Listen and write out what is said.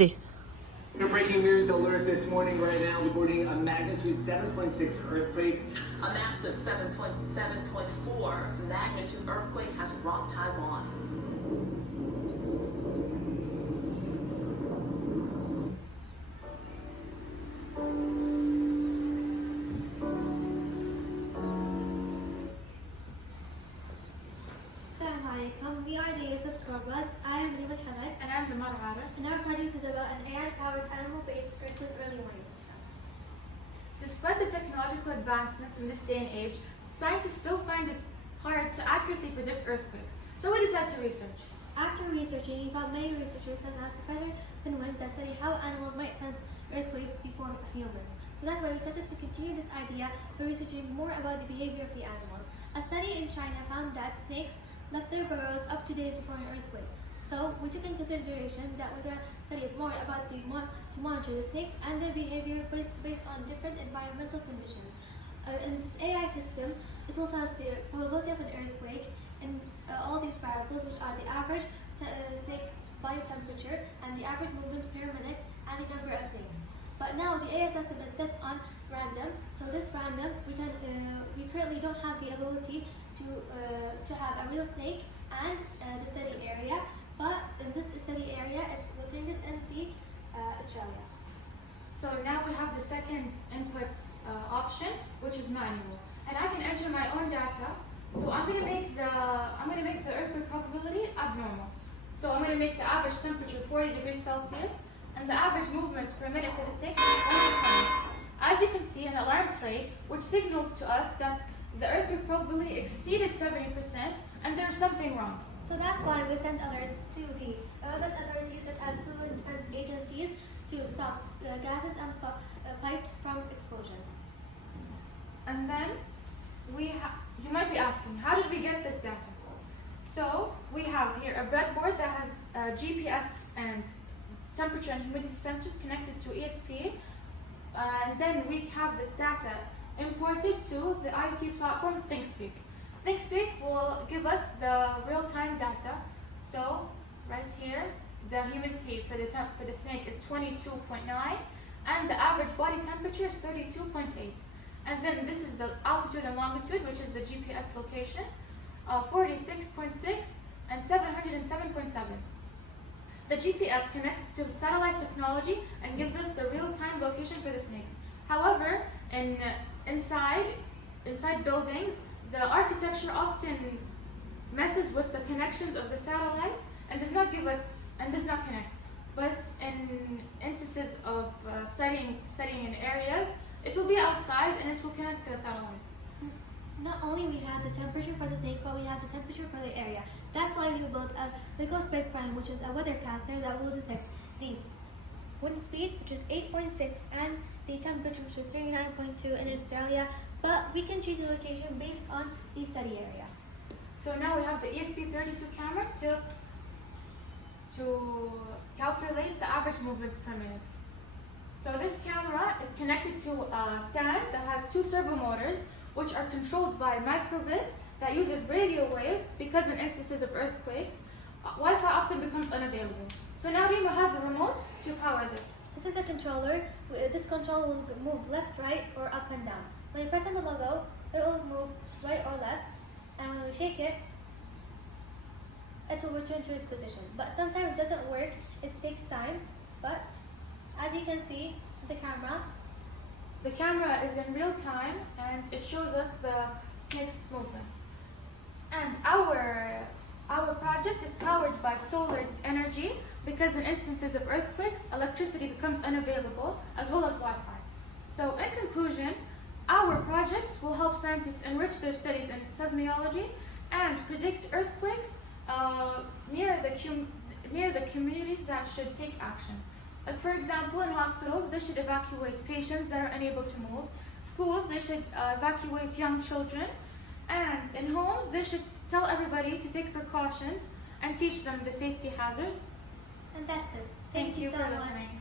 3. Breaking news alert this morning right now, reporting a magnitude 7.6 earthquake. A massive 7.4 magnitude earthquake has rocked Taiwan. We are the ESS Cobras. I am Nima Hamad. And I'm Lamar Arab. And our project is about an AI-powered animal-based earthquake early warning system. Despite the technological advancements in this day and age, scientists still find it hard to accurately predict earthquakes. So we decided to research. After researching, we found many researchers such as Professor Pinwin that study how animals might sense earthquakes before humans. So that's why we decided to continue this idea by researching more about the behavior of the animals. A study in China found that snakes left their burrows up to days before an earthquake. So we took in consideration that we're going to study more about to monitor the snakes and their behavior based on different environmental conditions. In this AI system, it will tell us the probability of an earthquake and all these variables, which are the average snake body temperature and the average movement per minute and the number of snakes. But now the AI system is set on random, so this random we currently don't have the ability to have a real snake and the study area, but in this study area it's located in the Australia. So now we have the second input option, which is manual, and I can enter my own data. So I'm going to make the earthquake probability abnormal. So I'm going to make the average temperature 40 degrees Celsius, and the average movement per minute for the snake is 1 to 10. As you can see, an alarm played, which signals to us that the earthquake probability exceeded 70% and there's something wrong. So that's why we sent alerts to the relevant authorities such as civil defense agencies to stop gases and pipes from explosion. And then you might be asking, how did we get this data? So we have here a breadboard that has GPS and temperature and humidity sensors connected to ESP, and then we have this data imported to the IoT platform ThinkSpeak. ThinkSpeak will give us the real-time data. So right here, the humidity for the snake is 22.9, and the average body temperature is 32.8. And then this is the altitude and longitude, which is the GPS location, 46.6 and 707.7. The GPS connects to satellite technology and gives us the real-time location for the snakes. However, inside buildings, the architecture often messes with the connections of the satellite and does not connect. But in instances of studying in areas, it will be outside and it will connect to the satellite. Not only we have the temperature for the snake, but we have the temperature for the area. That's why we built a Spec Prime, which is a weathercaster that will detect the wind speed, which is 8.6, and the temperature, which is 39.2 in Australia. But we can choose the location based on the study area. So now we have the ESP32 camera to calculate the average movements per minute. So this camera is connected to a stand that has 2 servo motors, which are controlled by microgrids that uses radio waves because in instances of earthquakes, Wi-Fi often becomes unavailable. So now Rima has the remote to power this. This is a controller. This controller will move left, right, or up and down. When you press on the logo, it will move right or left, and when we shake it, it will return to its position. But sometimes it doesn't work, it takes time, but as you can see, the camera is in real time and it shows us the snake's movements. And our project is powered by solar energy because in instances of earthquakes, electricity becomes unavailable as well as Wi-Fi. So in conclusion, our projects will help scientists enrich their studies in seismology and predict earthquakes near the communities that should take action. Like for example, in hospitals, they should evacuate patients that are unable to move. Schools, they should evacuate young children. And in homes, they should tell everybody to take precautions and teach them the safety hazards. And that's it. Thank you so for much. listening.